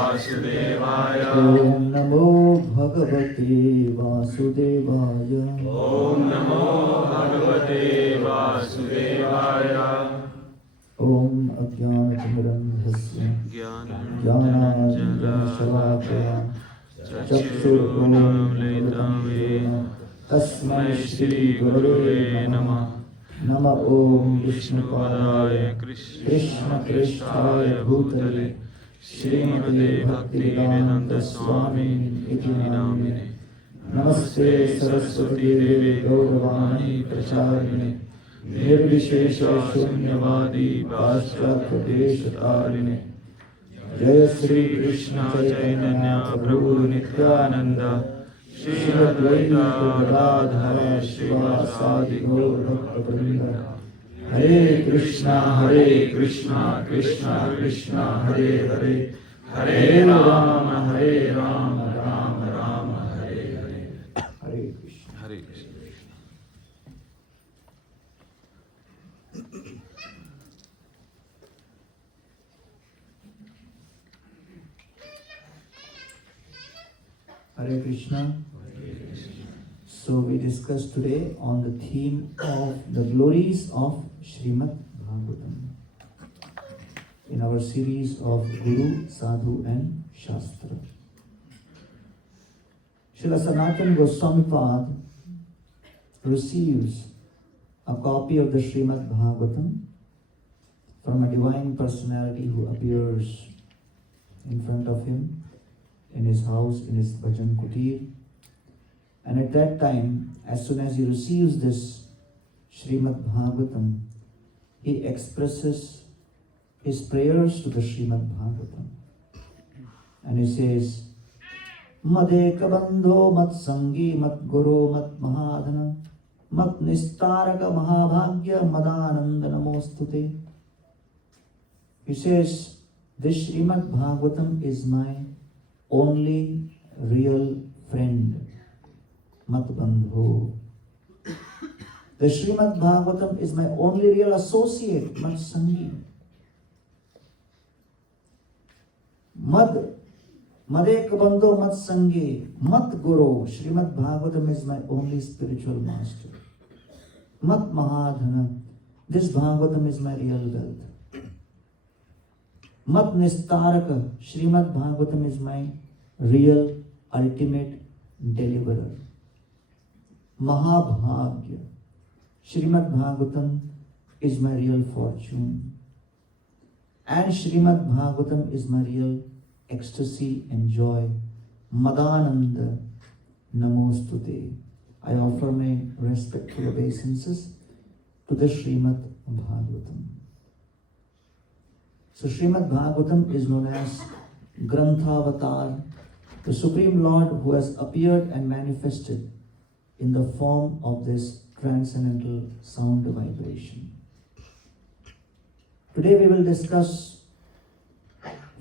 वासुदेवाय ओम नमो भगवते वासुदेवाय ओम नमो भगवते वासुदेवाय ओम अज्ञानतिमिरन्धस्य ज्ञानाञ्जनशलाकया चक्षुरुन्मीलितं येन तस्मै श्रीगुरवे नमः। नम ओम विष्णुपादाय कृष्णप्रेष्ठाय भूतले श्रीमते भक्तिवेदांत स्वामी इति नामिने। नमस्ते सरस्वती देवे गौरवाणी प्रचारिणे निर्विशेष शून्यवादी पाश्चात्यदेशतारिणे। जय श्री कृष्ण चैतन्य प्रभु नित्यानंद श्री अद्वैता गदाधर श्रीवासादि गौर भक्तवृंद। हरे कृष्णा कृष्णा कृष्णा हरे हरे, हरे राम राम राम हरे हरे। हरे कृष्ण। हरे Krishna. Hare Krishna. So we discussed today on the theme of the glories of Srimad Bhagavatam in our series of Guru, Sadhu and Shastra. Srila Sanatana Goswami Pad receives a copy of the Srimad Bhagavatam from a divine personality who appears in front of him in his house, in his bhajan kutir. And at that time, as soon as he receives this Srimad Bhagavatam, he expresses his prayers to the Srimad Bhagavatam. And he says, Madeka bandho mat sangi mat guru mat mahadana mat nistaraka mahabhagya madananda namostute. He says, this Srimad Bhagavatam is my only real friend. Mat bandho. The Srimad Bhagavatam is my only real associate. Mat sangi. Madeka bandho mat sangi. Mat guru. Srimad Bhagavatam is my only spiritual master. Mat mahadhana. This Bhagavatam is my real wealth. Mat nistaraka. Srimad Bhagavatam is my real ultimate deliverer. Mahabhagya. Srimad Bhagavatam is my real fortune. And Srimad Bhagavatam is my real ecstasy and joy. Madananda namostute. I offer my respectful obeisances to the Srimad Bhagavatam. So Srimad Bhagavatam is known as Grantha-avatar, the Supreme Lord who has appeared and manifested in the form of this transcendental sound vibration. Today we will discuss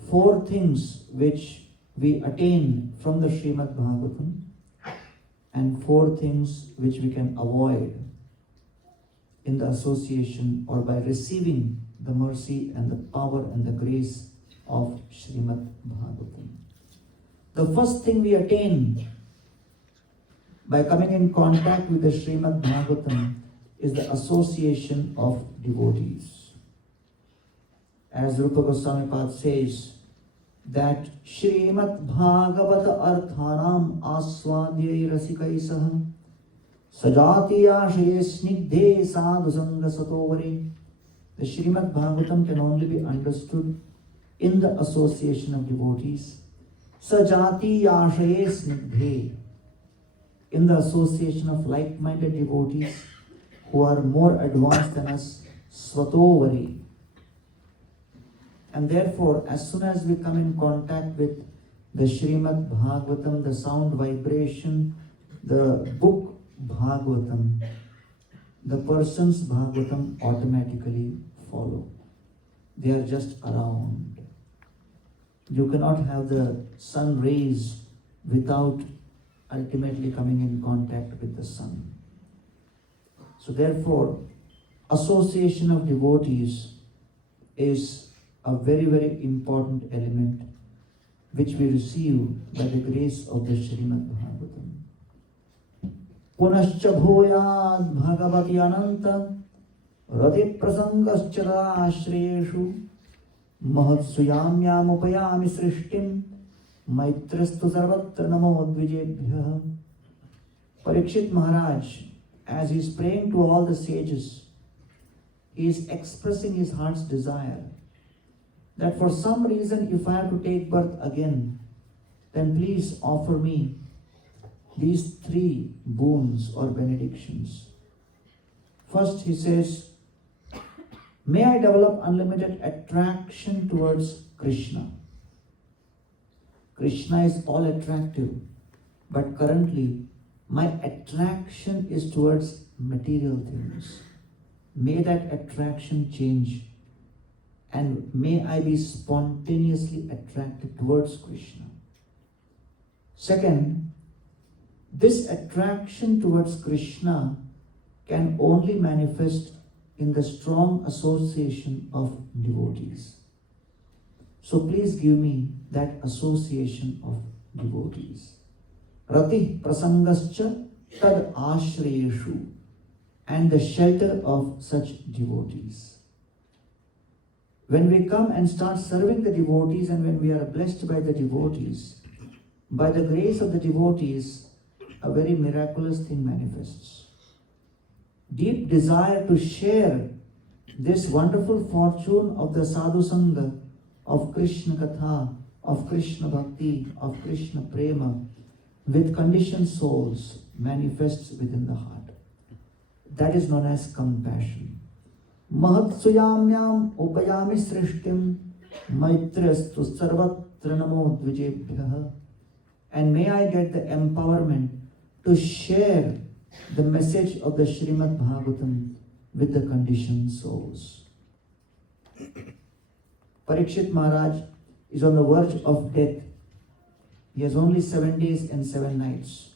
4 things which we attain from the Srimad Bhagavatam and 4 things which we can avoid in the association or by receiving the mercy and the power and the grace of Srimad Bhagavatam. The first thing we attain by coming in contact with the Srimad Bhagavatam is the association of devotees. As Rupa Goswami Pad says, that Srimad Bhagavata Arthanam Aswadhyai Rasikaisah Sajati Ashaye Snigdhe Sadhu Sangha Satovare. The Srimad Bhagavatam can only be understood in the association of devotees. Sajati Ashaye Snigdhe. In the association of like-minded devotees who are more advanced than us, Svatovari. And therefore, as soon as we come in contact with the Srimad Bhagavatam, the sound vibration, the book Bhagavatam, the person's Bhagavatam automatically follow. They are just around. You cannot have the sun rays without ultimately coming in contact with the sun. So therefore, association of devotees is a very, very important element which we receive by the grace of the Srimad Bhagavatam. Punascha bhuyad bhagavati ananta rati prasangascha ashriyeshu mahatsuyamyam upayami srishtim maitrastu sarvatra namo dvijebhyah. Parikshit Maharaj, as he is praying to all the sages, he is expressing his heart's desire that for some reason, if I have to take birth again, then please offer me these 3 boons or benedictions. First, he says, may I develop unlimited attraction towards Krishna. Krishna is all attractive, but currently my attraction is towards material things. May that attraction change, and may I be spontaneously attracted towards Krishna. Second, this attraction towards Krishna can only manifest in the strong association of devotees. So please give me that association of devotees. Rati prasangascha tad ashriyeshu, and the shelter of such devotees. When we come and start serving the devotees, and when we are blessed by the devotees, by the grace of the devotees, a very miraculous thing manifests. Deep desire to share this wonderful fortune of the sadhu sangha, of Krishna katha, of Krishna bhakti, of Krishna prema, with conditioned souls manifests within the heart. That is known as compassion. Mahatsuyamyam upayami srishtim maitrastu sarvatra namo dvijebhyah. And may I get the empowerment to share the message of the Srimad Bhagavatam with the conditioned souls. Parikshit Maharaj is on the verge of death. He has only 7 days and 7 nights.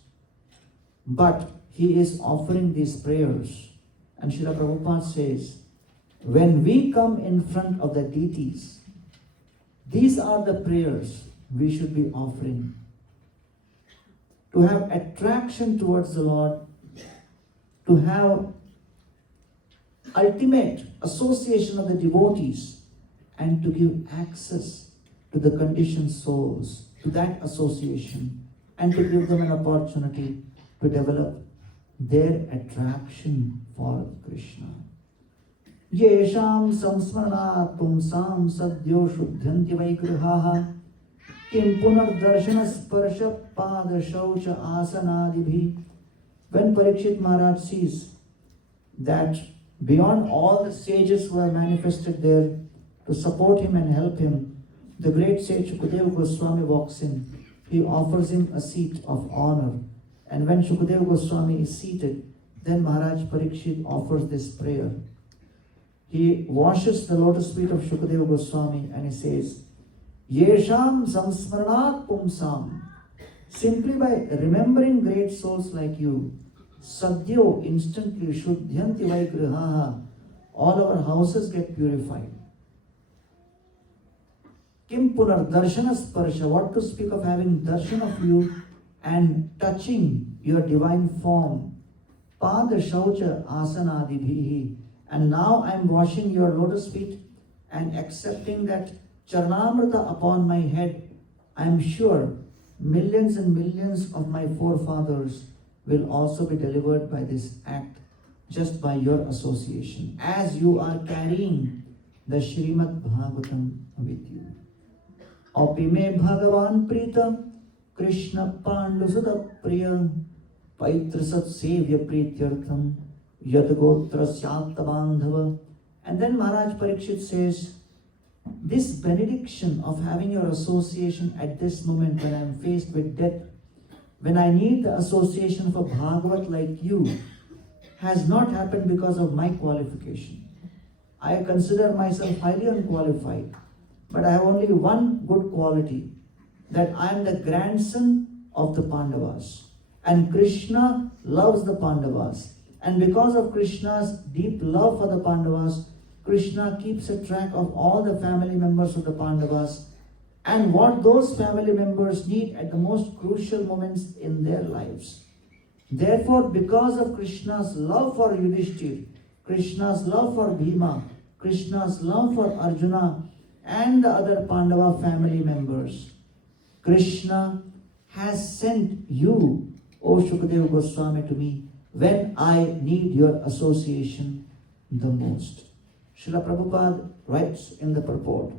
But he is offering these prayers. And Srila Prabhupada says, when we come in front of the deities, these are the prayers we should be offering. To have attraction towards the Lord, to have ultimate association of the devotees, and to give access to the conditioned souls, to that association, and to give them an opportunity to develop their attraction for Krishna. Yesham samsmaranat pumsam sadyo shuddhanti vaikrihaha kim punar darshana sparsha pada shaucha asanadibhi. When Parikshit Maharaj sees that beyond all the sages who have manifested there to support him and help him, the great sage Shukadeva Goswami walks in. He offers him a seat of honor. And when Shukadeva Goswami is seated, then Maharaj Parikshit offers this prayer. He washes the lotus feet of Shukadeva Goswami and he says, Yesham samsmaranat pumsam. Simply by remembering great souls like you, sadhyo, instantly, shuddhyanti vaikrihaha, all our houses get purified. Kim punar darshana sparsha, what to speak of having darshan of you and touching your divine form. Pada shaucha asanadibhihi. And now I am washing your lotus feet and accepting that charnamrita upon my head. I am sure millions and millions of my forefathers will also be delivered by this act, just by your association, as you are carrying the Srimad Bhagavatam with you. Apime Bhagavan Prita Krishna Pandu Sudha Priya Paitrasat Sevya Prityartham Yadagotra Syata Bandhava. And then Maharaj Parikshit says, this benediction of having your association at this moment when I am faced with death, when I need the association of a Bhagavat like you, has not happened because of my qualification. I consider myself highly unqualified, but I have only one good quality, that I am the grandson of the Pandavas. And Krishna loves the Pandavas. And because of Krishna's deep love for the Pandavas, Krishna keeps a track of all the family members of the Pandavas and what those family members need at the most crucial moments in their lives. Therefore, because of Krishna's love for Yudhishthir, Krishna's love for Bhima, Krishna's love for Arjuna and the other Pandava family members, Krishna has sent you, O Shukadeva Goswami, to me when I need your association the most. Srila Prabhupada writes in the purport,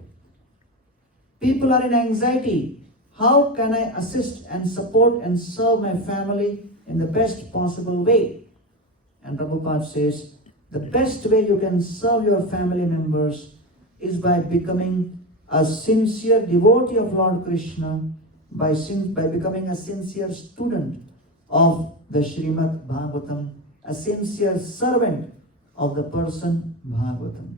people are in anxiety. How can I assist and support and serve my family in the best possible way? And Prabhupada says, the best way you can serve your family members is by becoming a sincere devotee of Lord Krishna, by becoming a sincere student of the Srimad Bhagavatam, a sincere servant of the person Bhagavatam.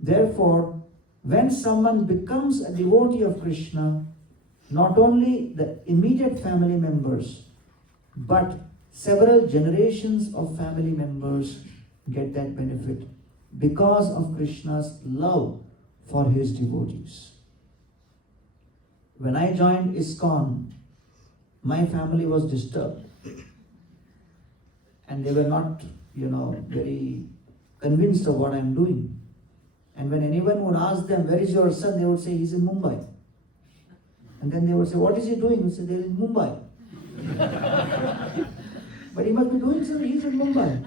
Therefore, when someone becomes a devotee of Krishna, not only the immediate family members, but several generations of family members get that benefit because of Krishna's love for his devotees. When I joined ISKCON, my family was disturbed and they were not, very convinced of what I'm doing. And when anyone would ask them, where is your son? They would say, he's in Mumbai. And then they would say, what is he doing? He said, they're in Mumbai. But he must be doing something, he's in Mumbai.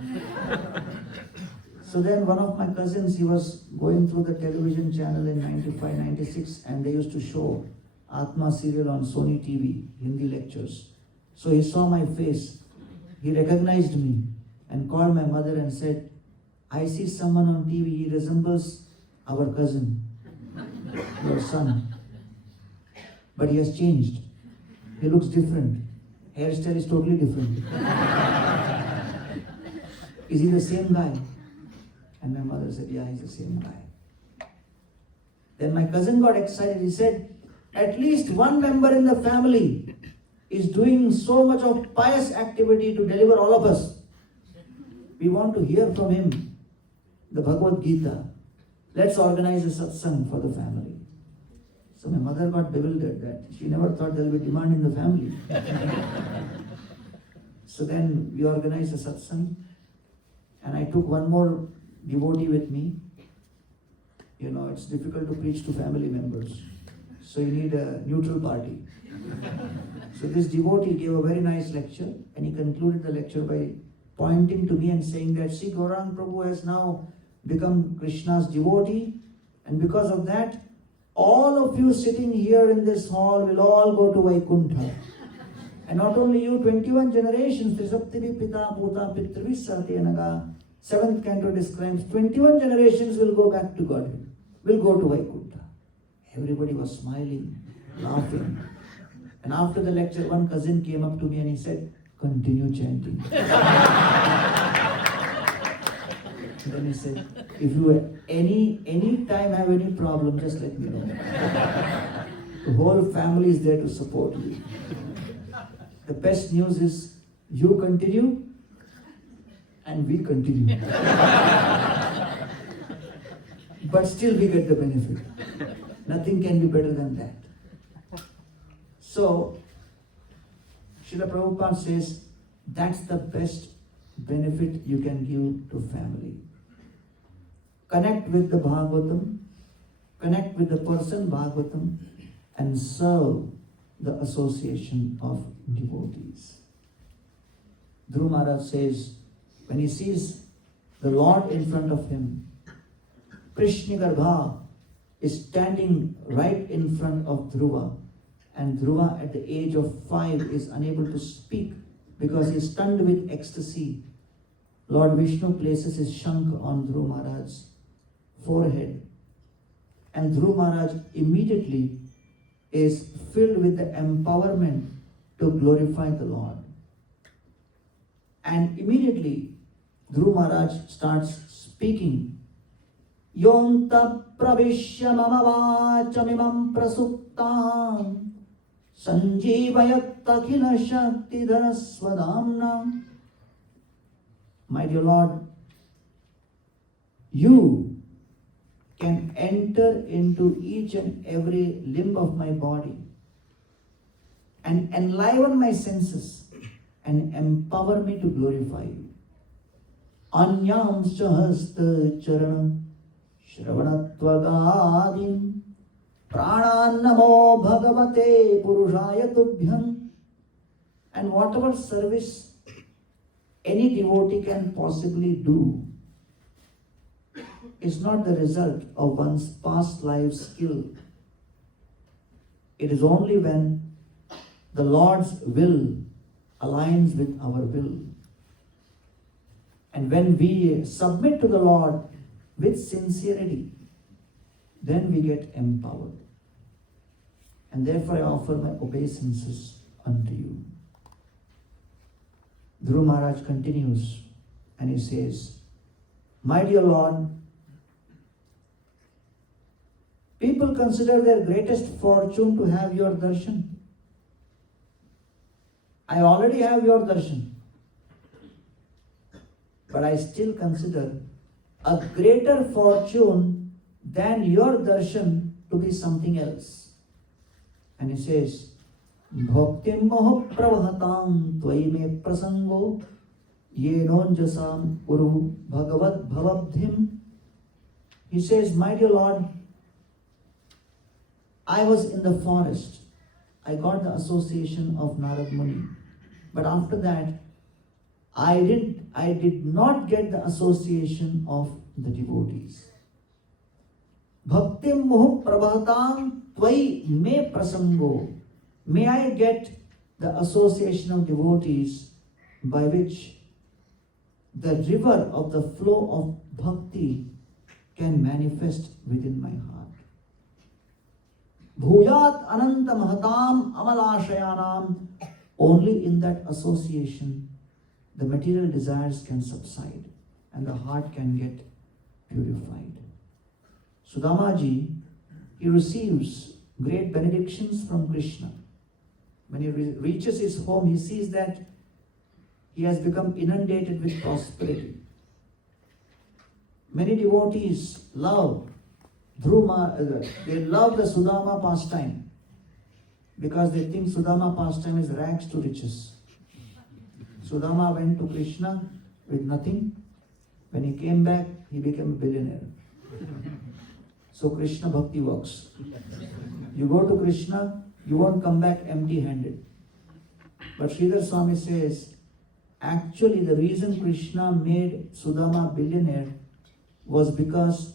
So then one of my cousins, he was going through the television channel in 95, 96, and they used to show Atma serial on Sony TV, Hindi lectures. So he saw my face, he recognized me and called my mother and said, I see someone on TV, he resembles our cousin, your son. But he has changed. He looks different. Hairstyle is totally different. Is he the same guy? And my mother said, yeah, he's the same guy. Then my cousin got excited. He said, at least one member in the family is doing so much of pious activity to deliver all of us. We want to hear from him the Bhagavad Gita. Let's organize a satsang for the family. So my mother got bewildered that she never thought there will be demand in the family. So then we organized a satsang and I took one more devotee with me. It's difficult to preach to family members. So you need a neutral party. So this devotee gave a very nice lecture and he concluded the lecture by pointing to me and saying that, see, Gauranga Prabhu has now become Krishna's devotee, and because of that, all of you sitting here in this hall will all go to Vaikuntha. And not only you, 21 generations, Trisaptivi Pita Bhuta Pitravi Sartiyanaga, 7th canto describes 21 generations will go back to Godhead, will go to Vaikuntha. Everybody was smiling, laughing. And after the lecture, one cousin came up to me and he said, continue chanting. And then he said, if you any time have any problem, just let me know. The whole family is there to support you. The best news is you continue and we continue. But still we get the benefit. Nothing can be better than that. So, Srila Prabhupada says, that's the best benefit you can give to family. Connect with the Bhagavatam, connect with the person Bhagavatam, and serve the association of devotees. Dhruva Maharaj says, when he sees the Lord in front of him, Krishna Garbha is standing right in front of Dhruva, and Dhruva at the age of 5 is unable to speak because he is stunned with ecstasy. Lord Vishnu places his shank on Dhruva Maharaj's forehead, and Dhruva Maharaj immediately is filled with the empowerment to glorify the Lord. And immediately Dhruva Maharaj starts speaking. Yonta pravishya mama vachamimam prasuptam sanjeevayat akhila shakti dharasvadamna. My dear Lord, you can enter into each and every limb of my body and enliven my senses and empower me to glorify you. Anyamscha hasta charana shravanatvagadin pranan namo bhagavate purushaya tubhyam. And whatever service any devotee can possibly do is not the result of one's past life skill. It is only when the Lord's will aligns with our will. And when we submit to the Lord with sincerity, then we get empowered. And therefore I offer my obeisances unto you. Dhruv Maharaj continues and he says, my dear Lord, people consider their greatest fortune to have your darshan. I already have your darshan. But I still consider a greater fortune than your darshan to be something else. And he says, Bhaktim moha pravahatam tvai me prasango yenonjasam uru bhagavad bhavabdhim. He says, my dear Lord, I was in the forest. I got the association of Narad Muni. But after that, I did not get the association of the devotees. Bhaktim moha prabhatam tvai me prasango. May I get the association of devotees by which the river of the flow of bhakti can manifest within my heart. Bhuyat ananta mahatam amalashayanam. Only in that association the material desires can subside and the heart can get purified. Sudamaji, he receives great benedictions from Krishna. When he reaches his home, he sees that he has become inundated with prosperity. Many devotees love they love the Sudama pastime because they think Sudama pastime is rags to riches. Sudama went to Krishna with nothing. When he came back, he became a billionaire. So Krishna Bhakti works. You go to Krishna, you won't come back empty-handed. But Sridhar Swami says, actually the reason Krishna made Sudama billionaire was because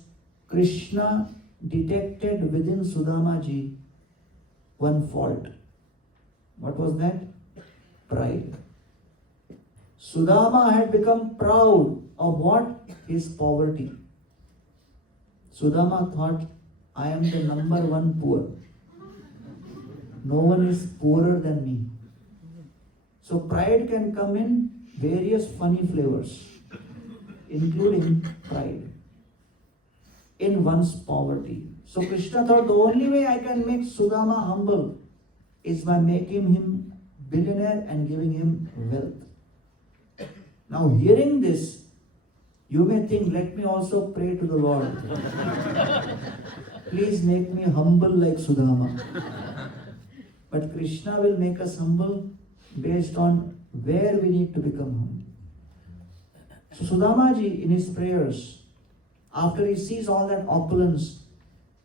Krishna detected within Sudamaji one fault. What was that? Pride. Sudama had become proud of what? His poverty. Sudama thought, I am the number one poor. No one is poorer than me. So pride can come in various funny flavors, including pride in one's poverty. So Krishna thought the only way I can make Sudama humble is by making him billionaire and giving him wealth. Now hearing this, you may think, let me also pray to the Lord. Please make me humble like Sudama. But Krishna will make us humble based on where we need to become humble. So Sudamaji in his prayers, after he sees all that opulence,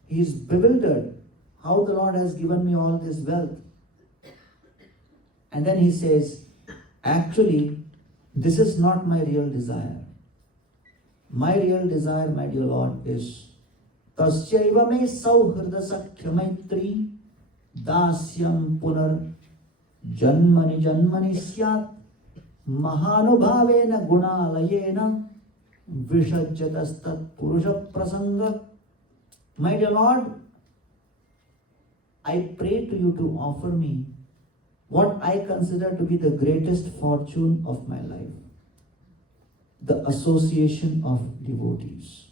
he is bewildered how the Lord has given me all this wealth. And then he says, actually, this is not my real desire. My real desire, my dear Lord, is Tasyaiva me sauhrida sakhya maitri dasyam punar janmani janmani syat mahanubhavena gunalayena vishajyatastat purusha prasanga. My dear Lord, I pray to you to offer me what I consider to be the greatest fortune of my life, the association of devotees.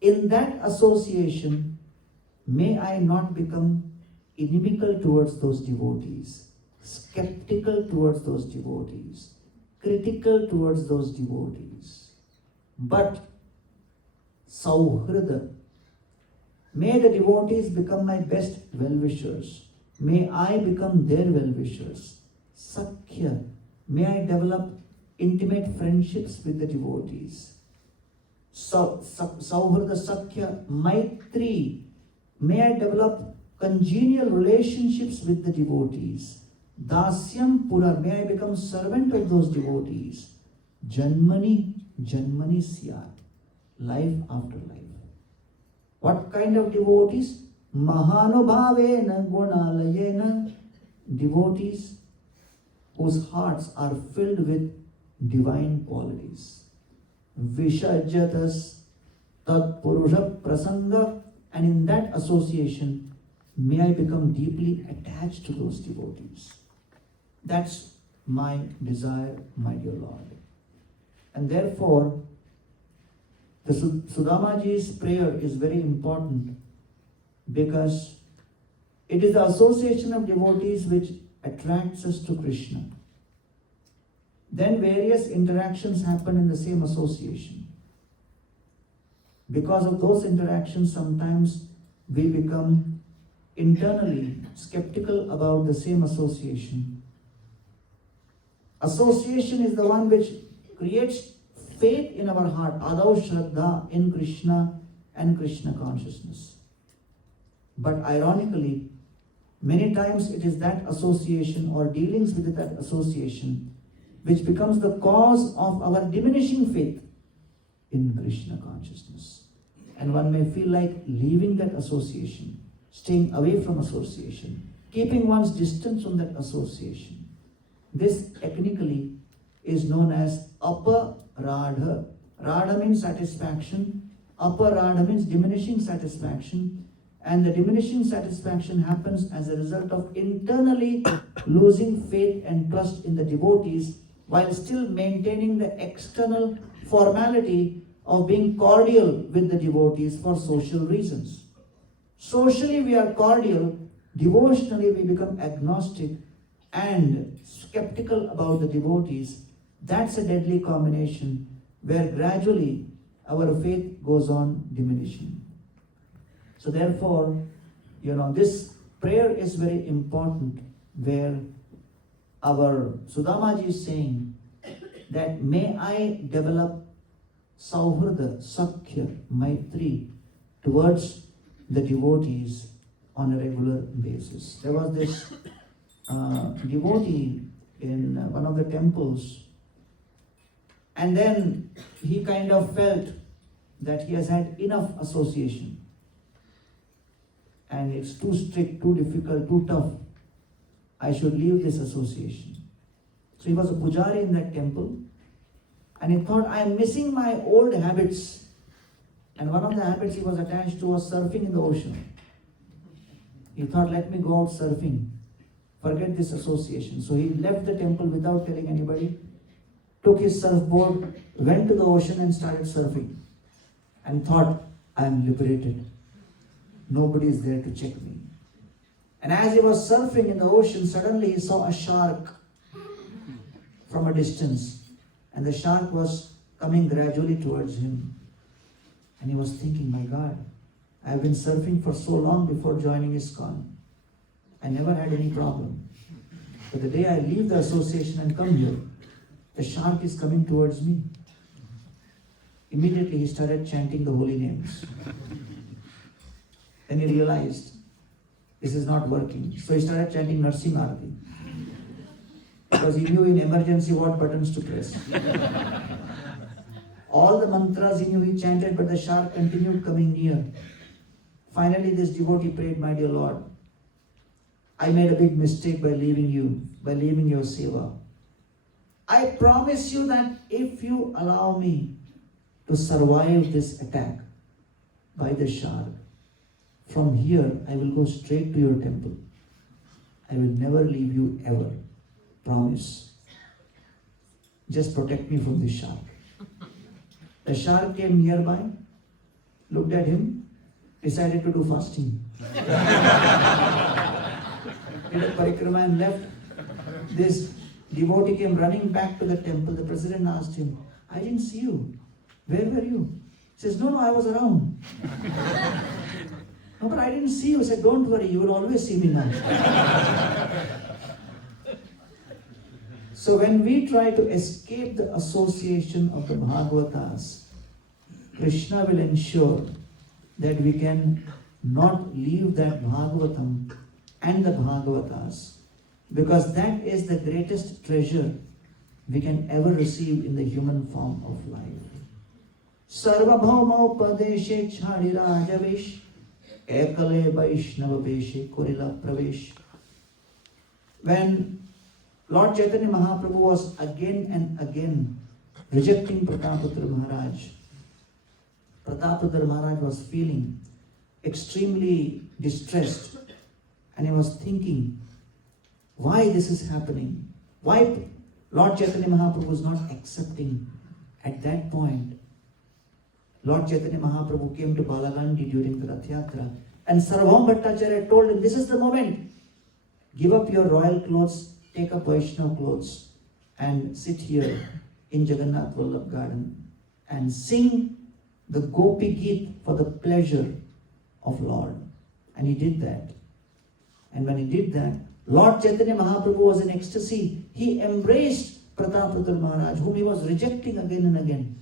In that association, may I not become inimical towards those devotees, skeptical towards those devotees, critical towards those devotees, but sauhrida, May the devotees become my best well-wishers. May I become their well-wishers. Sakhya, may I develop intimate friendships with the devotees. Sauhrada Sakhya, Maitri, may I develop congenial relationships with the devotees. Dasyam Pura, may I become servant of those devotees. Janmani, Janmani Syat, life after life. What kind of devotees? Mahanubhavena Gunalayena, devotees whose hearts are filled with divine qualities. Vishajyatas Tat Purusha Prasanga, and in that association, may I become deeply attached to those devotees. That's my desire, my dear Lord. And therefore, the Sudamaji's prayer is very important because it is the association of devotees which attracts us to Krishna. Then various interactions happen in the same association. Because of those interactions, sometimes we become internally skeptical about the same association. Association is the one which creates faith in our heart, Adav Shraddha in Krishna and Krishna consciousness. But ironically, many times it is that association or dealings with that association which becomes the cause of our diminishing faith in Krishna consciousness. And one may feel like leaving that association, staying away from association, keeping one's distance from that association. This technically is known as aparadha. Radha means satisfaction. Aparadha means diminishing satisfaction. And the diminishing satisfaction happens as a result of internally losing faith and trust in the devotees while still maintaining the external formality of being cordial with the devotees for social reasons. Socially we are cordial, devotionally we become agnostic and skeptical about the devotees. That's a deadly combination where gradually our faith goes on diminishing. So therefore, this prayer is very important where our Sudamaji is saying that may I develop Sauhrada, Sakhya, Maitri towards the devotees on a regular basis. There was this devotee in one of the temples, and then he kind of felt that he has had enough association and it's too strict, too difficult, too tough. I should leave this association. So he was a pujari in that temple, and he thought, I am missing my old habits. And one of the habits he was attached to was surfing in the ocean. He thought, let me go out surfing. Forget this association. So he left the temple without telling anybody, took his surfboard, went to the ocean and started surfing. And thought, I am liberated. Nobody is there to check me. And as he was surfing in the ocean, suddenly he saw a shark from a distance. And the shark was coming gradually towards him. And he was thinking, my God, I have been surfing for so long before joining ISKCON. I never had any problem. But the day I leave the association and come here, the shark is coming towards me. Immediately he started chanting the holy names. Then he realized, this is not working. So he started chanting Narsimharati. Because he knew in emergency what buttons to press. All the mantras he knew he chanted, but the shark continued coming near. Finally this devotee prayed, my dear Lord, I made a big mistake by leaving you, by leaving your seva. I promise you that if you allow me to survive this attack by the shark, from here I will go straight to your temple. I will never leave you ever. Promise. Just protect me from this shark. The shark came nearby, looked at him, decided to do fasting. Did a parikrama and left. This devotee came running back to the temple. The president asked him, I didn't see you. Where were you? He says, no, I was around. No, but I didn't see you. I said, don't worry, you will always see me now. So when we try to escape the association of the Bhagavatas, Krishna will ensure that we can not leave that Bhagavatam and the Bhagavatas, because that is the greatest treasure we can ever receive in the human form of life. Sarvabhauma Upadeshe Chhadira Javesh Ekale Vaishnava Veshe Kurila Pravesh. When Lord Chaitanya Mahaprabhu was again and again rejecting Prataputra Maharaj, Prataputra Maharaj was feeling extremely distressed, and he was thinking, why this is happening? Why Lord Chaitanya Mahaprabhu was not accepting? At that point, Lord Chaitanya Mahaprabhu came to Balagandi during the Rath Yatra, and Sarvabhauma Bhattacharya told him, this is the moment. Give up your royal clothes, take up Vaishnava clothes, and sit here in Jagannath Vallabh garden and sing the Gopi Geet for the pleasure of Lord. And he did that. And when he did that, Lord Chaitanya Mahaprabhu was in ecstasy. He embraced Prataputra Maharaj, whom he was rejecting again and again.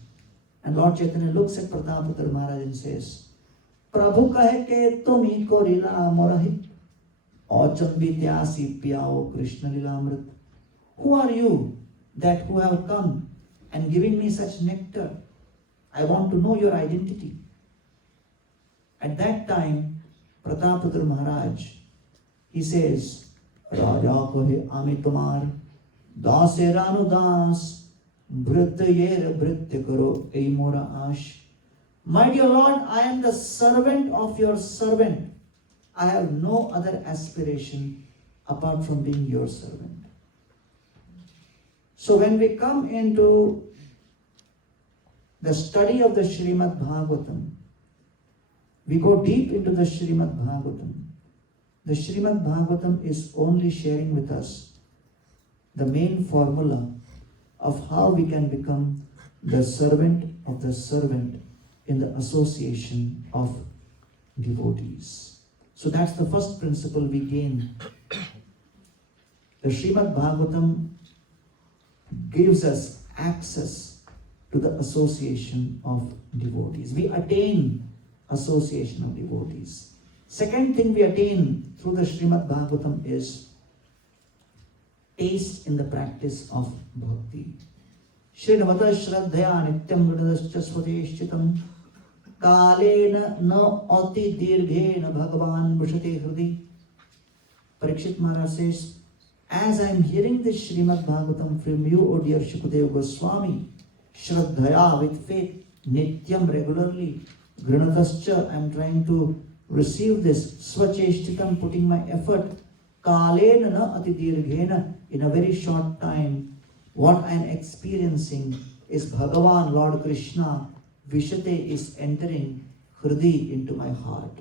And Lord Chaitanya looks at Prataputra Maharaj and says, Prabhu kahe ke tumi korila morahit, Auchambityasi piyao Krishna lilamrit. Who are you that who have come and giving me such nectar? I want to know your identity. At that time, Prataputra Maharaj, he says, Raja kohe ami tumar, dase ranu das, bhritya yer bhritya karo ei mora ash. My dear Lord, I am the servant of your servant. I have no other aspiration apart from being your servant. So when we come into the study of the Srimad Bhagavatam, we go deep into the Srimad Bhagavatam. The Srimad Bhagavatam is only sharing with us the main formula of how we can become the servant of the servant in the association of devotees. So that's the first principle we gain. The Srimad Bhagavatam gives us access to the association of devotees. We attain association of devotees. Second thing we attain through the Srimad Bhagavatam is taste in the practice of bhakti. Srinavata Shraddhaya Nityam Vridascha Svateshchitam Kalena na ati dirghena Bhagavan Vishate Hridi. Parikshit Maharaj says, as I am hearing this Srimad Bhagavatam from you, O dear Shukadeva Goswami, Shraddhaya, with faith, Nityam, regularly, Granatascha, I am trying to receive this, Svacheshtitam, putting my effort, Kalena na ati dirghena, in a very short time, what I am experiencing is Bhagavan, Lord Krishna, Vishate is entering Hridi into my heart.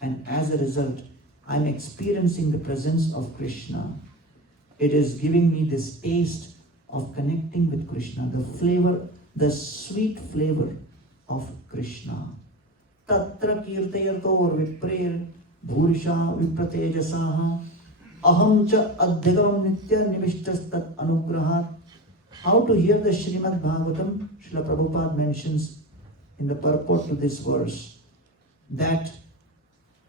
And as a result, I am experiencing the presence of Krishna. It is giving me this taste of connecting with Krishna, the flavor, the sweet flavor of Krishna. Tatra kirtayator viprer bhurisha vipratejasaha aham cha adhyagam nitya nimishtas tat anugrahat. How to hear the Srimad Bhagavatam? Srila Prabhupada mentions in the purport to this verse that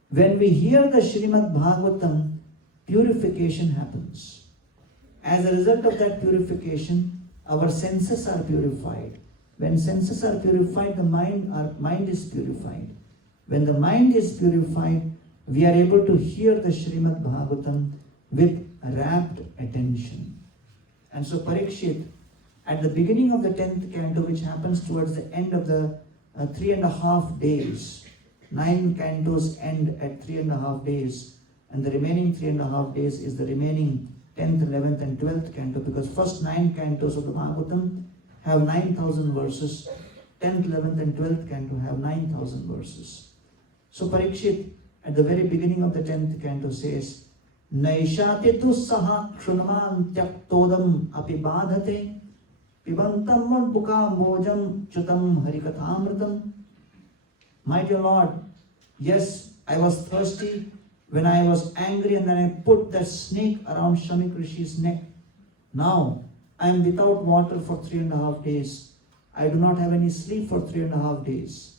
when we hear the Srimad Bhagavatam, purification happens. As a result of that purification, our senses are purified. When senses are purified, our mind is purified. When the mind is purified, we are able to hear the Srimad Bhagavatam with rapt attention. And so Parikshit, at the beginning of the 10th canto, which happens towards the end of the 3.5 days, 9 cantos end at 3.5 days, and the remaining 3.5 days is the remaining 10th, 11th and 12th canto, because first 9 cantos of the Bhagavatam have 9,000 verses, 10th, 11th and 12th canto have 9,000 verses. So Parikshit, at the very beginning of the 10th canto says, Naishati tu saha kshunman tyaktodam api badhate pibantam manpuka mojam chutam harikathamritam. My dear Lord, yes, I was thirsty when I was angry, and then I put that snake around Shamik Rishi's neck. Now I am without water for 3.5 days. I do not have any sleep for 3.5 days.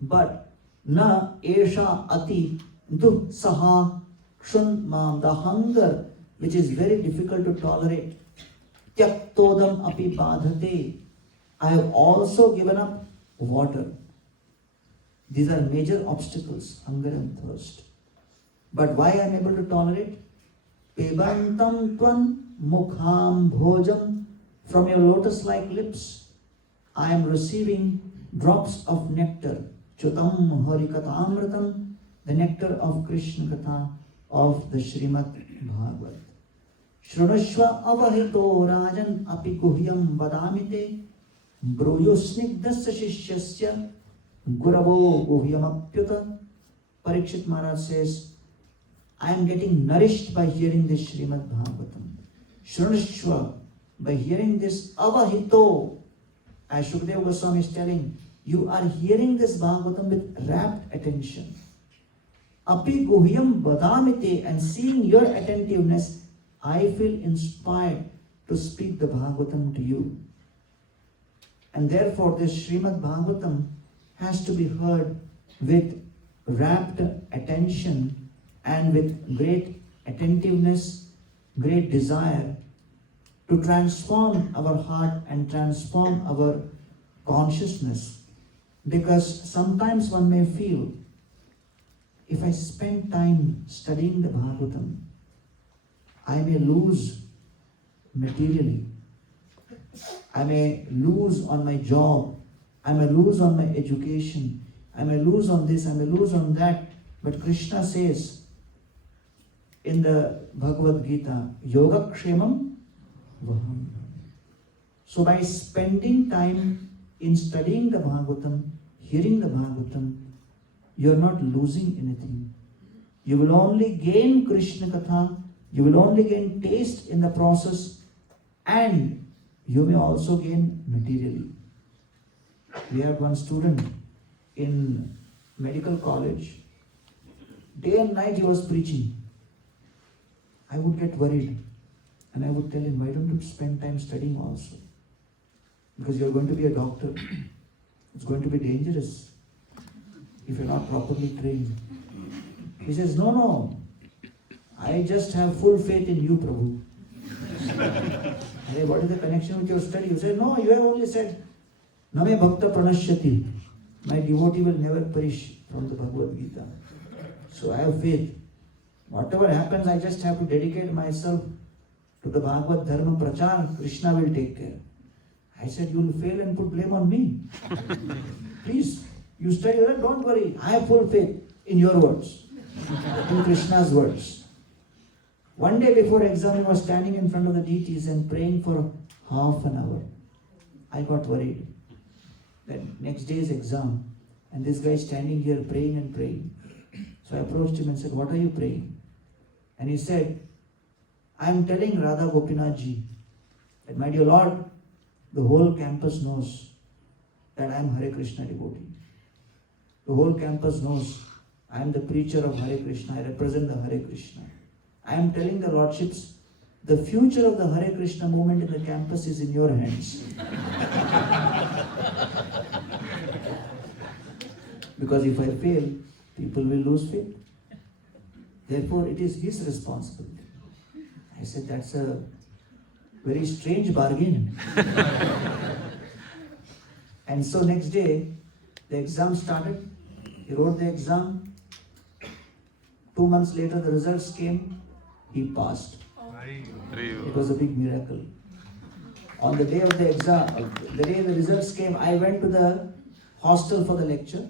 But na esha ati duh saha kshun mam, the hunger which is very difficult to tolerate. Tyaktodam api badhate. I have also given up water. These are major obstacles, hunger and thirst. But why I am able to tolerate? Pibantam tvan mukham bhojam, from your lotus-like lips, I am receiving drops of nectar. Chutam harikatamritam, the nectar of Krishna Katha, of the Srimad Bhagavat. Shrunashva avahito rajan api guhyam vadamite, bruyusnigdasya shishyasya guravo guhyam apyuta. Parikshit Maharaj says, I am getting nourished by hearing this Srimad Bhagavatam. Shrunashva, by hearing this avahito, as Shukadeva Goswami is telling, you are hearing this Bhagavatam with rapt attention. Api guhyam vadamite, and seeing your attentiveness, I feel inspired to speak the Bhagavatam to you. And therefore this Srimad Bhagavatam has to be heard with rapt attention and with great attentiveness, great desire to transform our heart and transform our consciousness. Because sometimes one may feel, if I spend time studying the Bhagavatam, I may lose materially. I may lose on my job. I may lose on my education. I may lose on this, I may lose on that. But Krishna says in the Bhagavad Gita, Yoga Kshemam Vaham. So by spending time in studying the Bhagavatam, hearing the Bhagavatam, you are not losing anything. You will only gain Krishna Katha, you will only gain taste in the process, and you may also gain materially. We had one student in medical college. Day and night he was preaching. I would get worried and I would tell him, why don't you spend time studying also? Because you're going to be a doctor. It's going to be dangerous if you're not properly trained. He says, no, I just have full faith in you, Prabhu. Hey, what is the connection with your study? You say, no, you have only said, Name Bhakta Pranashyati. My devotee will never perish, from the Bhagavad Gita. So I have faith. Whatever happens, I just have to dedicate myself to the Bhagavad Dharma Prachar. Krishna will take care. I said, you will fail and put blame on me. Please, you study that, don't worry. I have full faith in your words, in Krishna's words. One day before exam, I was standing in front of the deities and praying for half an hour. I got worried that next day's exam, and this guy is standing here praying and praying. So I approached him and said, what are you praying? And he said, I am telling Radha Gopinath ji that, my dear Lord, the whole campus knows that I am Hare Krishna devotee. The whole campus knows I am the preacher of Hare Krishna. I represent the Hare Krishna. I am telling the Lordships, the future of the Hare Krishna movement in the campus is in your hands. Because if I fail, people will lose faith. Therefore, it is his responsibility. I said, that's a very strange bargain. And so next day, the exam started. He wrote the exam. 2 months later, the results came. He passed. It was a big miracle. On the day of the exam, the day the results came, I went to the hostel for the lecture.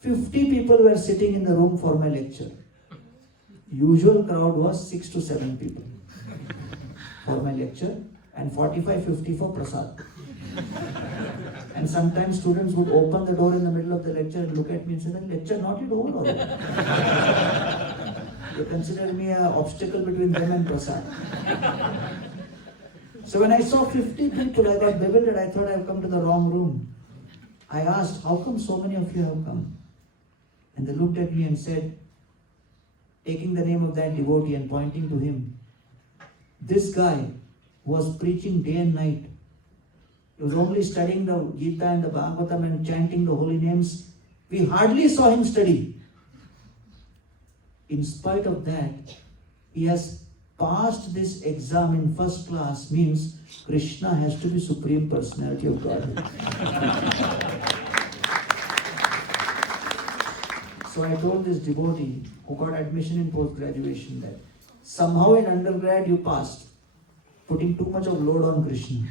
50 people were sitting in the room for my lecture. Usual crowd was 6 to 7 people for my lecture, and 45-50 for prasad. And sometimes students would open the door in the middle of the lecture and look at me and say, lecture not yet over. They considered me an obstacle between them and prasad. So when I saw 50 people, I got bewildered. I thought I have come to the wrong room. I asked, how come so many of you have come? And they looked at me and said, taking the name of that devotee and pointing to him, this guy was preaching day and night. He was only studying the Gita and the Bhagavatam and chanting the holy names. We hardly saw him study. In spite of that, he has passed this exam in first class, means Krishna has to be Supreme Personality of Godhead. So I told this devotee who got admission in post-graduation that somehow in undergrad you passed, putting too much of load on Krishna.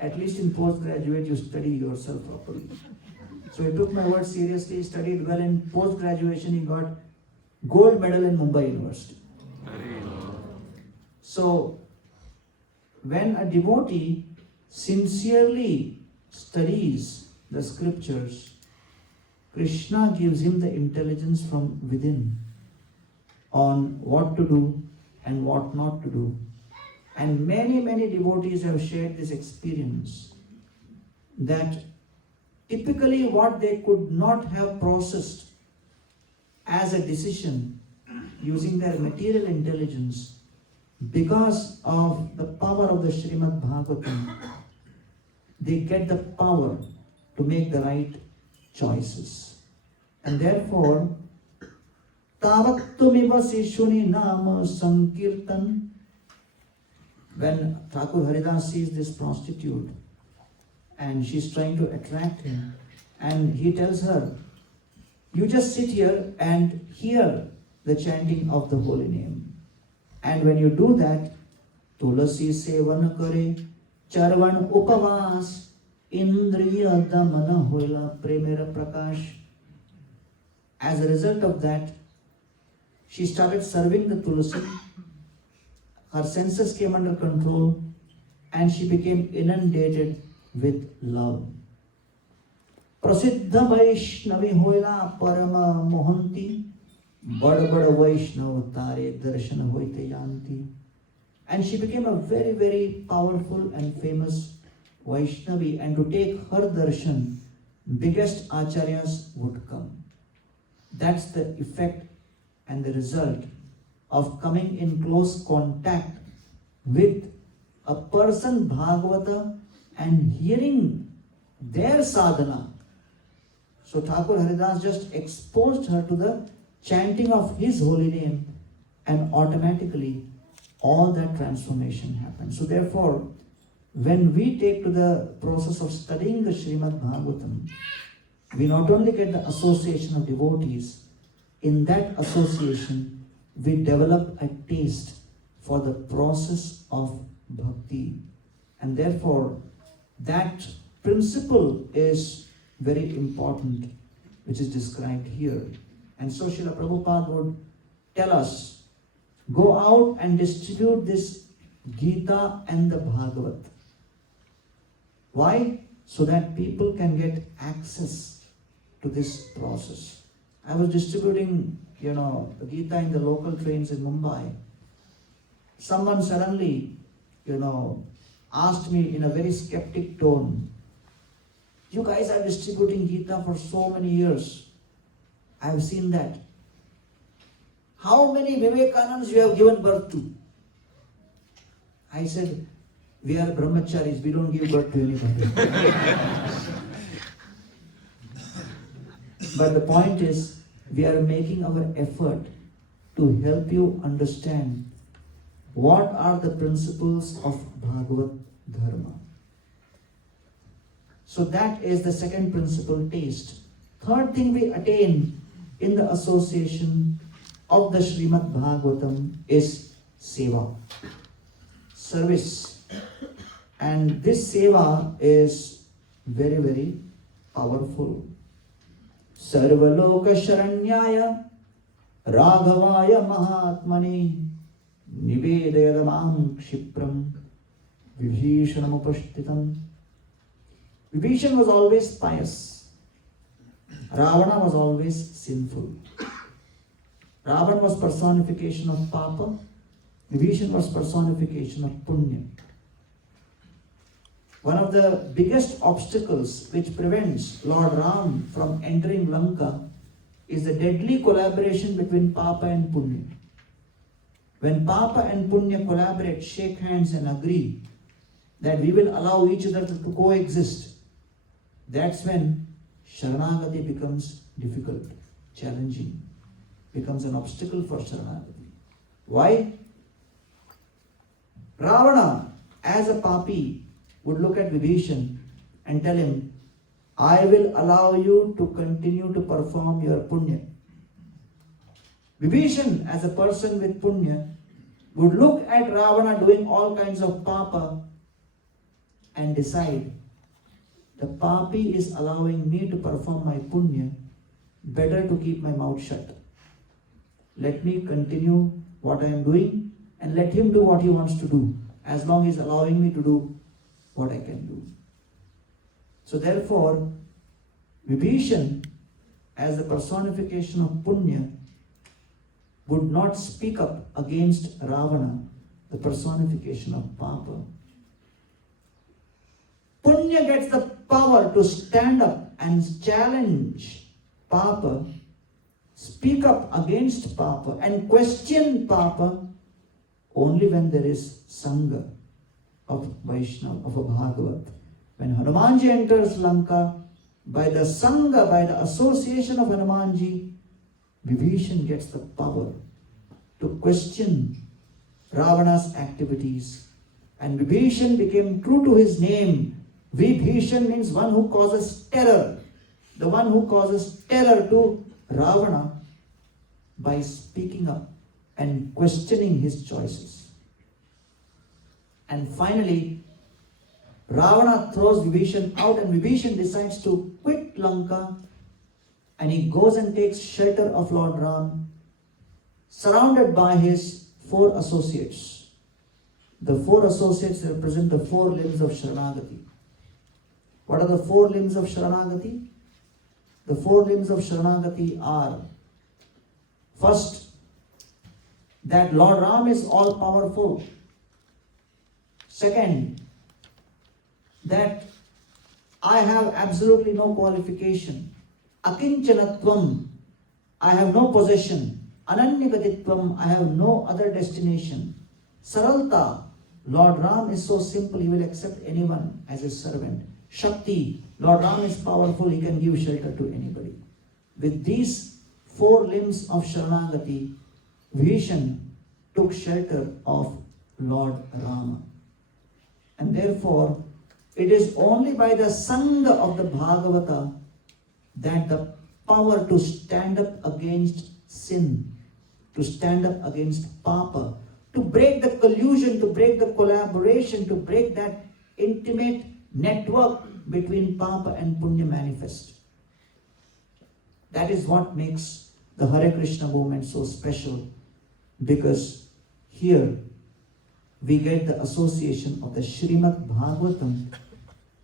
At least in postgraduate you study yourself properly. So he took my word seriously, studied well. In post-graduation he got gold medal in Mumbai University. So when a devotee sincerely studies the scriptures, Krishna gives him the intelligence from within on what to do and what not to do. And many devotees have shared this experience that typically what they could not have processed as a decision using their material intelligence, because of the power of the Srimad Bhagavatam, they get the power to make the right choices. And therefore, Tavattumiva Sishuni Nama Sankirtan, when Thakur Haridas sees this prostitute and she's trying to attract him, and he tells her, you just sit here and hear the chanting of the holy name. And when you do that, Tulasi Sevan Kare, Charvan Upavas, Indriya Damana Hoila Premera Prakash. As a result of that, she started serving the Tulasi. Her senses came under control and she became inundated with love. Prasiddha Vaishnavi Hoila Parama Mohanti, Bada Vaishnav Tare Darshana Hoite Yanti. And she became a very powerful and famous Vaishnavi, and to take her darshan, biggest acharyas would come. That's the effect and the result of coming in close contact with a person Bhagavata and hearing their sadhana. So Thakur Haridas just exposed her to the chanting of his holy name, and automatically all that transformation happened. So therefore, when we take to the process of studying the Srimad Bhagavatam, we not only get the association of devotees, in that association we develop a taste for the process of bhakti. And therefore, that principle is very important, which is described here. And so Srila Prabhupada would tell us, go out and distribute this Gita and the Bhagavat. Why? So that people can get access to this process. I was distributing, the Gita in the local trains in Mumbai. Someone suddenly, asked me in a very skeptic tone, you guys are distributing Gita for so many years. I have seen that. How many Vivekanandas you have given birth to? I said, we are brahmacharis, we don't give birth to anybody. But the point is, we are making our effort to help you understand what are the principles of Bhagavad Dharma. So that is the second principle, taste. Third thing we attain in the association of the Srimad Bhagavatam is seva, service. And this seva is very powerful. Sarvaloka Sharanyaya Raghavaya Mahatmane Nivedayadamam Kshipram Vibhishanam Upashtitam. Vibhishan was always pious. Ravana was always sinful. Ravan was personification of Papa. Vibhishan was personification of Punya. One of the biggest obstacles which prevents Lord Ram from entering Lanka is the deadly collaboration between Papa and Punya. When Papa and Punya collaborate, shake hands and agree that we will allow each other to coexist, that's when Sharanagati becomes difficult, challenging, becomes an obstacle for Sharanagati. Why? Ravana, as a papi, would look at Vibhishan and tell him, I will allow you to continue to perform your punya. Vibhishan, as a person with punya, would look at Ravana doing all kinds of papa and decide, the papi is allowing me to perform my punya, better to keep my mouth shut. Let me continue what I am doing and let him do what he wants to do, as long as he is allowing me to do what I can do. So therefore, Vibhishan, as the personification of punya, would not speak up against Ravana, the personification of papa. Punya gets the power to stand up and challenge papa, speak up against papa and question papa only when there is Sangha of Vaishnava, of a Bhagavat. When Hanumanji enters Lanka, by the Sangha, by the association of Hanumanji, Vibhishan gets the power to question Ravana's activities. And Vibhishan became true to his name. Vibhishan means one who causes terror. The one who causes terror to Ravana by speaking up and questioning his choices. And finally, Ravana throws Vibhishan out and Vibhishan decides to quit Lanka, and he goes and takes shelter of Lord Ram, surrounded by his 4 associates. The 4 associates represent the 4 limbs of Sharanagati. What are the 4 limbs of Sharanagati? The 4 limbs of Sharanagati are, first, that Lord Ram is all powerful. Second, that I have absolutely no qualification. Akinchanatvam, I have no possession. Ananyagatitvam, I have no other destination. Saralta, Lord Ram is so simple, he will accept anyone as his servant. Shakti, Lord Ram is powerful, he can give shelter to anybody. With these 4 limbs of Sharanagati, Vibhishan took shelter of Lord Rama. And therefore, it is only by the Sangha of the Bhagavata that the power to stand up against sin, to stand up against papa, to break the collusion, to break the collaboration, to break that intimate network between papa and punya manifest. That is what makes the Hare Krishna movement so special, because here we get the association of the Srimad Bhagavatam,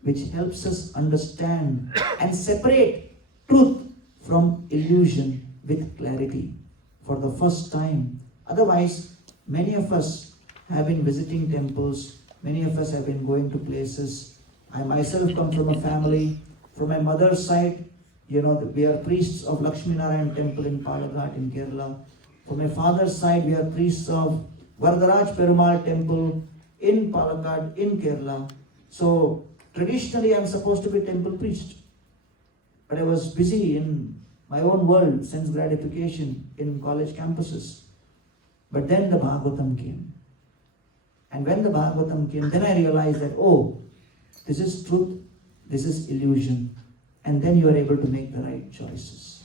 which helps us understand and separate truth from illusion with clarity for the first time. Otherwise, many of us have been visiting temples, many of us have been going to places. I myself come from a family, from my mother's side, we are priests of Lakshmi Narayan temple in Palakkad in Kerala. From my father's side, we are priests of Varadaraj Perumal temple in Palakkad in Kerala. So traditionally I am supposed to be temple priest. But I was busy in my own world, sense gratification in college campuses. But then the Bhagavatam came. And when the Bhagavatam came, then I realized that, oh, this is truth, this is illusion. And then you are able to make the right choices.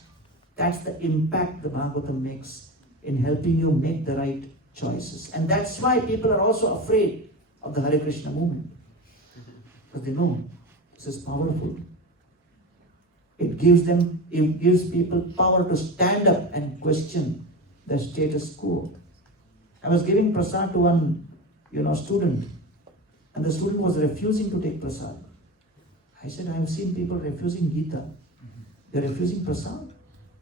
That's the impact the Bhagavatam makes in helping you make the right choices. And that's why people are also afraid of the Hare Krishna movement. Because they know this is powerful. It gives people power to stand up and question the status quo. I was giving prasad to one, student, and the student was refusing to take prasad. I said, I have seen people refusing Gita. They're refusing prasad.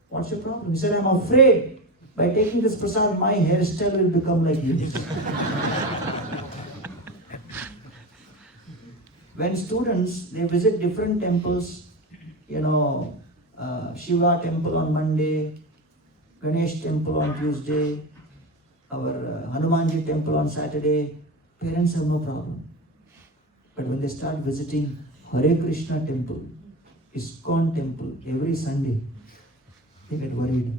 What's your problem? He said, I'm afraid by taking this prasad, my hairstyle will become like you. When students, they visit different temples, Shiva temple on Monday, Ganesh temple on Tuesday, our Hanumanji temple on Saturday, parents have no problem. But when they start visiting Hare Krishna temple, ISKCON temple every Sunday, they get worried.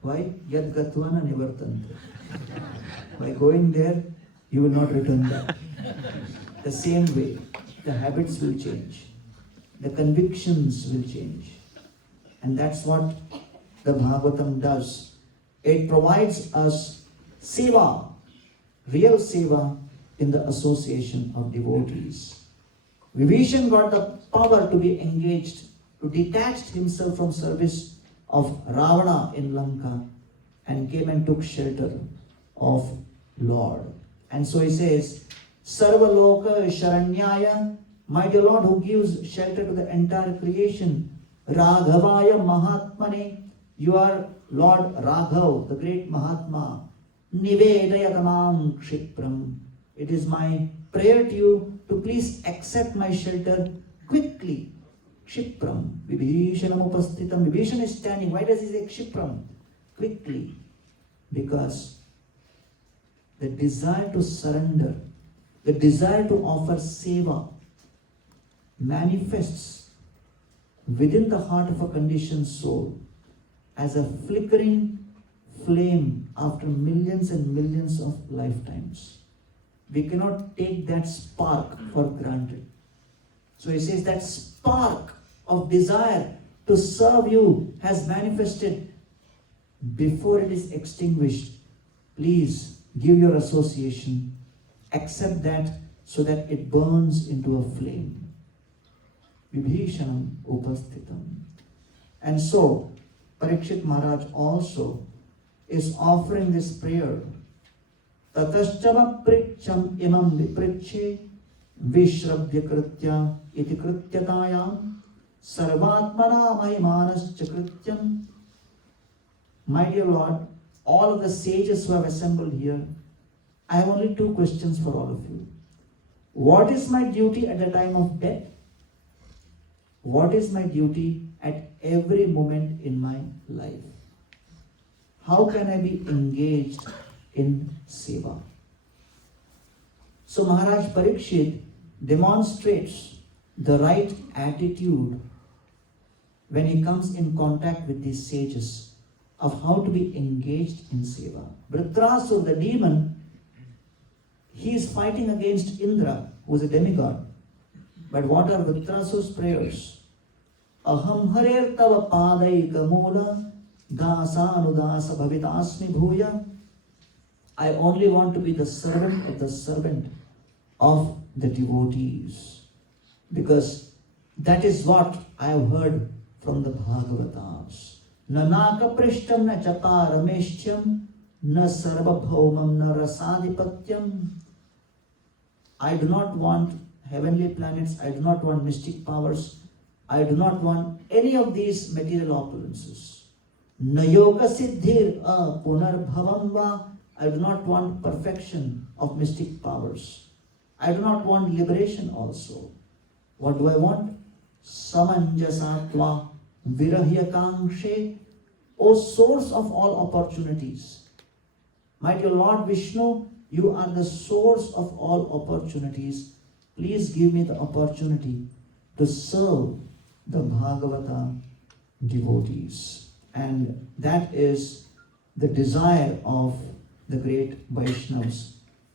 Why? Yad gatvana nivartante. By going there, you will not return back. The same way, the habits will change. The convictions will change. And that's what the Bhagavatam does. It provides us seva, real seva in the association of devotees. Vibhishan got the power to be engaged, to detach himself from service of Ravana in Lanka and came and took shelter of Lord. And so he says, Sarva Loka Sharanyaya, my dear Lord who gives shelter to the entire creation, Raghavaya Mahatmane, you are Lord Raghav, the great Mahatma, Nivedayatamam Kshipram. It is my prayer to you to please accept my shelter quickly. Kshipram. Vibhishanam upastitam. Vibhishan is standing. Why does he say Kshipram? Quickly. Because the desire to surrender, the desire to offer seva manifests within the heart of a conditioned soul as a flickering flame after millions and millions of lifetimes. We cannot take that spark for granted. So he says that spark of desire to serve you has manifested. Before it is extinguished, please give your association, accept that so that it burns into a flame. Vibhishanam upastitam. And so, Parikshit Maharaj also is offering this prayer. Tataschava pricham imam vipriche vishrabdya kritya iti krityatayam sarvatmana mahimanascha krityam. My dear Lord, all of the sages who have assembled here, I have only two questions for all of you. What is my duty at the time of death? What is my duty at every moment in my life? How can I be engaged in seva? So Maharaj Parikshit demonstrates the right attitude when he comes in contact with these sages of how to be engaged in seva. Vritrasur, the demon, he is fighting against Indra, who is a demigod. But what are Vritrasur's prayers? Aham harer tava padaika moola dasa anudasa bhavitasmi bhuya. I only want to be the servant of the devotees. Because that is what I have heard from the Bhagavatams. Nanaka prishtam na chaparameshtyam na sarvabhaumam na rasadhipatyam. I do not want heavenly planets, I do not want mystic powers, I do not want any of these material opulences. Na yoga siddhir punarbhavam va. I do not want perfection of mystic powers. I do not want liberation also. What do I want? Samanjasatva virahyakankshe, O source of all opportunities. My dear Lord Vishnu, you are the source of all opportunities. Please give me the opportunity to serve the Bhagavata devotees. And that is the desire of the great Vaishnavas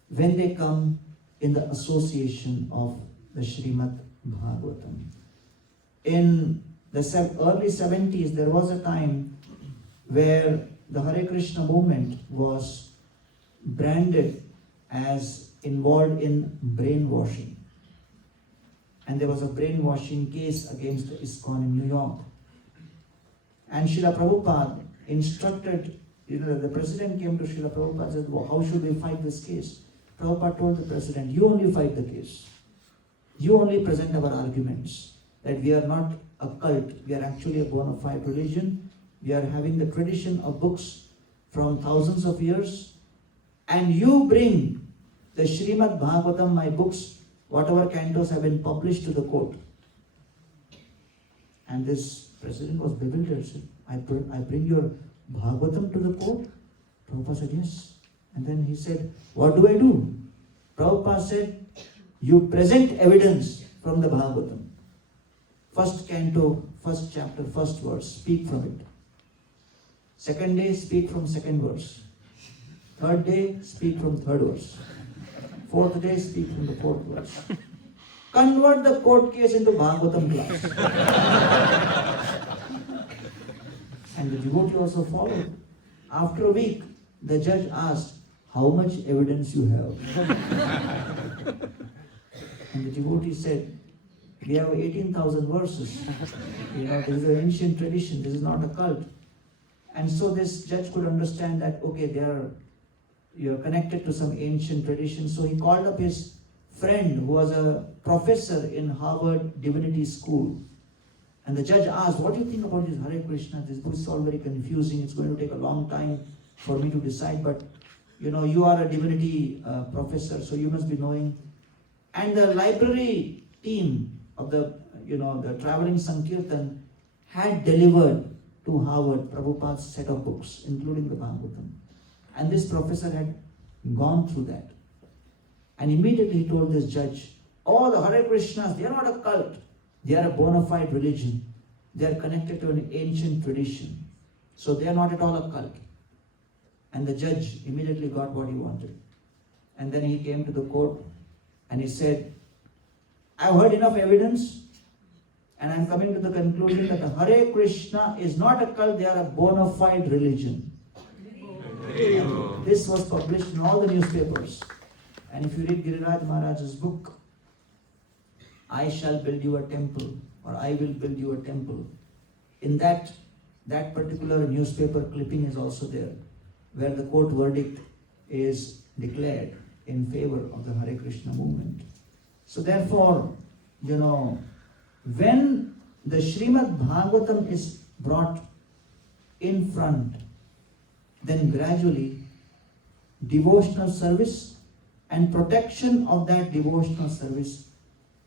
when they come in the association of the Srimad Bhagavatam. In the early 70s, there was a time where the Hare Krishna movement was branded as involved in brainwashing. And there was a brainwashing case against the ISKCON in New York. And Srila Prabhupada instructed, the president came to Srila Prabhupada and said, well, how should we fight this case? Prabhupada told the president, you only fight the case. You only present our arguments. That we are not a cult, we are actually a bona fide religion. We are having the tradition of books from thousands of years. And you bring the Srimad Bhagavatam, my books, whatever cantos have been published to the court. And this President was bewildered. Said, I bring your Bhagavatam to the court? Prabhupada said, yes. And then he said, what do I do? Prabhupada said, you present evidence from the Bhagavatam. First canto, first chapter, first verse, speak from it. Second day, speak from second verse. Third day, speak from third verse. Fourth day, speak from the fourth verse. Convert the court case into Bhagavatam class. And the devotee also followed. After a week, the judge asked, how much evidence you have? And the devotee said, we have 18,000 verses. This is an ancient tradition, this is not a cult. And so this judge could understand that, okay, you're connected to some ancient tradition. So he called up his friend who was a professor in Harvard Divinity School. And the judge asked, what do you think about this Hare Krishna? This book is all very confusing. It's going to take a long time for me to decide. But, you are a divinity professor, so you must be knowing. And the library team of the traveling Sankirtan had delivered to Harvard Prabhupada's set of books, including the Bhagavatam. And this professor had gone through that. And immediately he told this judge, oh, the Hare Krishnas, they are not a cult. They are a bona fide religion. They are connected to an ancient tradition. So they are not at all a cult. And the judge immediately got what he wanted. And then he came to the court and he said, I've heard enough evidence and I'm coming to the conclusion that the Hare Krishna is not a cult, they are a bona fide religion. And this was published in all the newspapers. And if you read Giriraj Maharaj's book, I shall build you a temple, or I will build you a temple. In that particular newspaper clipping is also there, where the court verdict is declared in favor of the Hare Krishna movement. So therefore, when the Srimad Bhagavatam is brought in front, then gradually devotional service and protection of that devotional service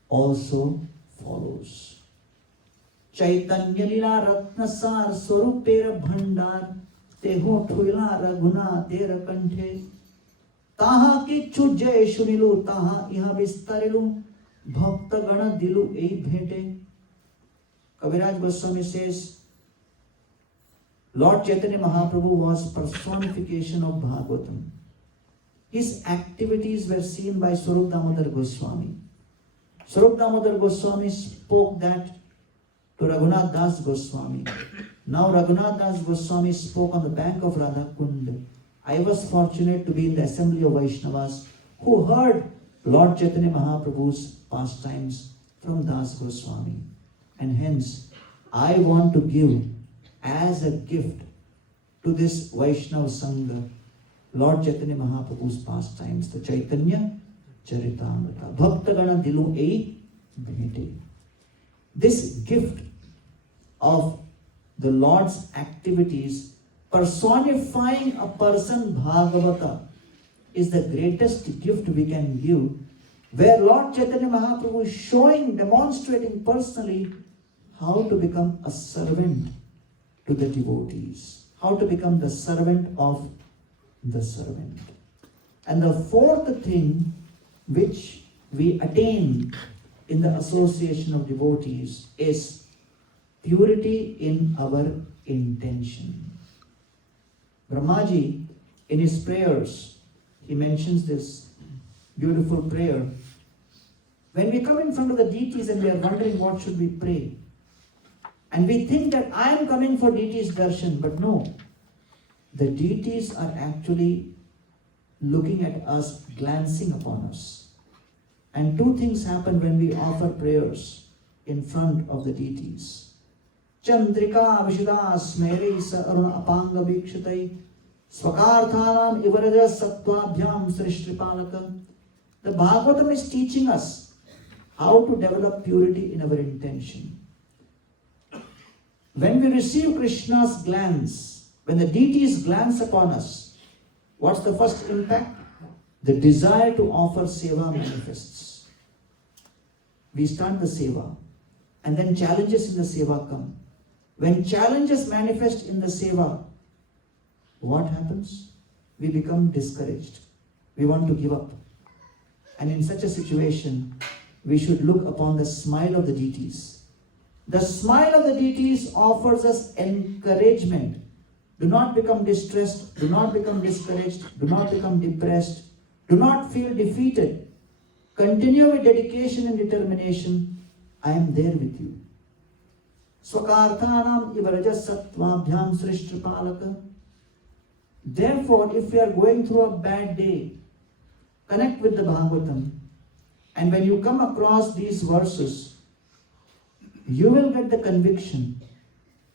also follows. Chaitanya lila ratnasar swarupera bhandar teho thuila raguna tera kanthe taha kichu jay shunilu taha iha vistarilu bhakta gana dilu ei bhete. Kaviraj Goswami says, Lord Chaitanya Mahaprabhu was personification of Bhagavatam. His activities were seen by Swarup Damodar Goswami. Swarup Damodar Goswami spoke that to Raghunath Das Goswami. Now Raghunath Das Goswami spoke on the bank of Radha Kund. I was fortunate to be in the assembly of Vaishnavas who heard Lord Chaitanya Mahaprabhu's pastimes from Das Goswami. And hence, I want to give as a gift to this Vaishnava Sangha Lord Chaitanya Mahaprabhu's pastimes, the Chaitanya Charitamrita. Bhaktagana dilu ei bhete. This gift of the Lord's activities personifying a person Bhagavata is the greatest gift we can give, where Lord Chaitanya Mahaprabhu is showing, demonstrating personally how to become a servant to the devotees, how to become the servant of the servant. And the fourth thing which we attain in the association of devotees is purity in our intention. Brahmaji, in his prayers, he mentions this beautiful prayer. When we come in front of the deities and we are wondering what should we pray, and we think that I am coming for deities darshan, but no, the deities are actually looking at us, glancing upon us. And two things happen when we offer prayers in front of the deities. Chandrika Vishida Smeri Sa Aruna Apanga Vikshatai Swakarthanam Ivaraja Sattvabhyam Srishtripalaka. The Bhagavatam is teaching us how to develop purity in our intention. When we receive Krishna's glance, when the deities glance upon us, what's the first impact? The desire to offer seva manifests. We start the seva, and then challenges in the seva come. When challenges manifest in the seva, what happens? We become discouraged. We want to give up. And in such a situation, we should look upon the smile of the deities. The smile of the deities offers us encouragement. Do not become distressed. Do not become discouraged. Do not become depressed. Do not feel defeated. Continue with dedication and determination. I am there with you. Swakarthanam ivarajasattvabhyam srishtripalaka. Therefore, if we are going through a bad day, connect with the Bhagavatam. And when you come across these verses, you will get the conviction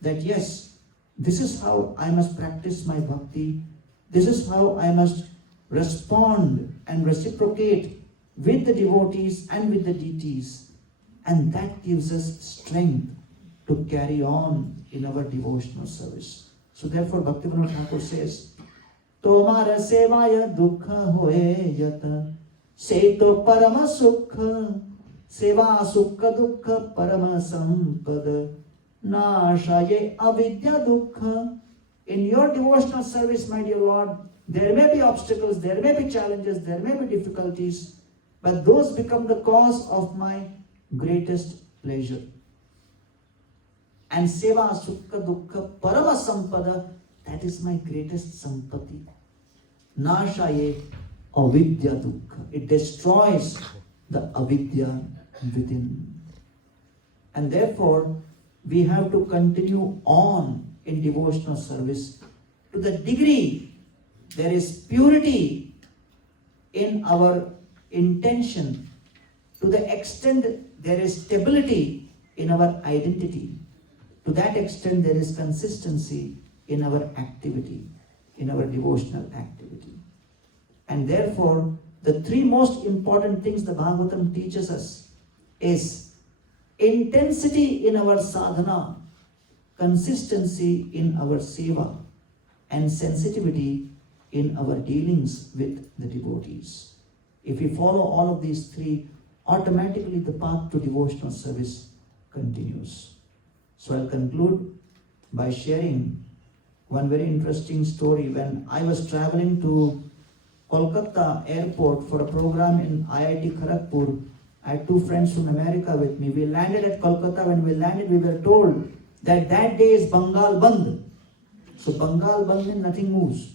that yes, this is how I must practice my bhakti. This is how I must respond and reciprocate with the devotees and with the deities. And that gives us strength to carry on in our devotional service. So therefore Bhaktivinoda Thakur says, Tomara sevaya dukha hoye yata seto parama sukha seva sukha dukha parama sampada nashaye avidya dukha. In your devotional service, my dear Lord, there may be obstacles, there may be challenges, there may be difficulties, but those become the cause of my greatest pleasure. And seva sukha dukkha parama sampada, that is my greatest sampati. Nashaye avidya dukkha. It destroys the avidya within. And therefore, we have to continue on in devotional service to the degree there is purity in our intention, to the extent there is stability in our identity, to that extent there is consistency in our activity, in our devotional activity. And therefore, the three most important things the Bhagavatam teaches us is intensity in our sadhana, consistency in our seva, and sensitivity in our dealings with the devotees. If we follow all of these three, automatically the path to devotional service continues. So I'll conclude by sharing one very interesting story. When I was traveling to Kolkata airport for a program in IIT Kharagpur, I had two friends from America with me. We landed at Kolkata. When we landed, we were told that that day is Bengal Bandh. So Bengal Bandh means nothing moves.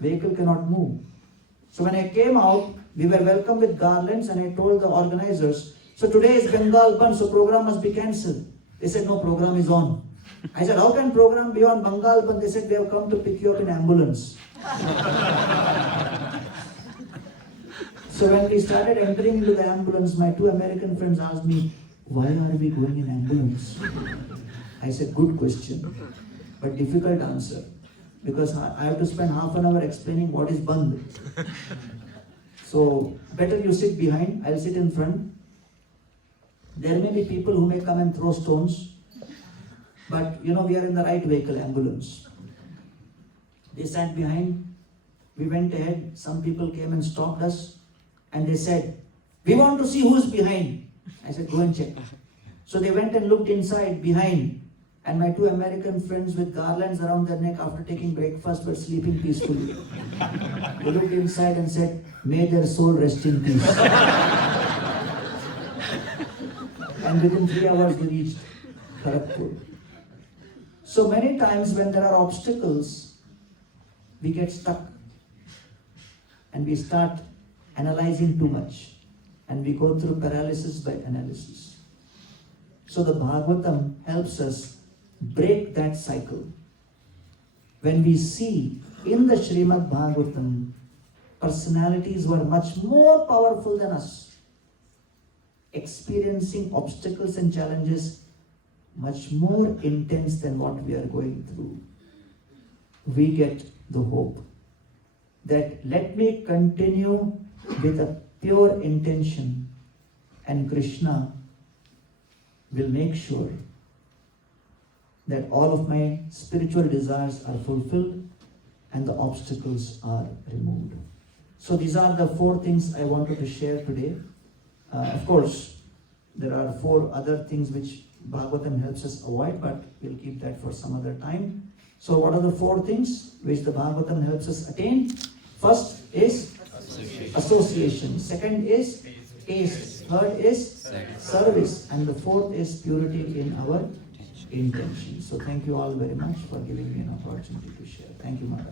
Vehicle cannot move. So when I came out, we were welcomed with garlands, and I told the organizers, so today is Bengal Bandh, so program must be cancelled. They said, no, program is on. I said, how can program be on Bengal Bandh? They said, we have come to pick you up in ambulance. So when we started entering into the ambulance, my two American friends asked me, why are we going in ambulance? I said, good question, but difficult answer, because I have to spend half an hour explaining what is bandh. So better you sit behind, I'll sit in front. There may be people who may come and throw stones, but we are in the right vehicle, ambulance. They sat behind, we went ahead, some people came and stopped us, and they said, we want to see who's behind. I said, go and check. So they went and looked inside, behind, and my two American friends with garlands around their neck after taking breakfast were sleeping peacefully. They looked inside and said, may their soul rest in peace. And within 3 hours we reached Kharagpur. So many times when there are obstacles, we get stuck and we start analyzing too much, and we go through paralysis by analysis. So the Bhagavatam helps us break that cycle. When we see in the Srimad Bhagavatam, personalities who are much more powerful than us, experiencing obstacles and challenges much more intense than what we are going through, we get the hope that let me continue with a pure intention, and Krishna will make sure that all of my spiritual desires are fulfilled and the obstacles are removed. So these are the 4 things I wanted to share today. Of course, there are 4 other things which Bhagavatam helps us avoid, but we'll keep that for some other time. So what are the 4 things which the Bhagavatam helps us attain? First is association. Second is taste. Third is service. And the 4th is purity in our intention. So thank you all very much for giving me an opportunity to share. Thank you, Maharaj.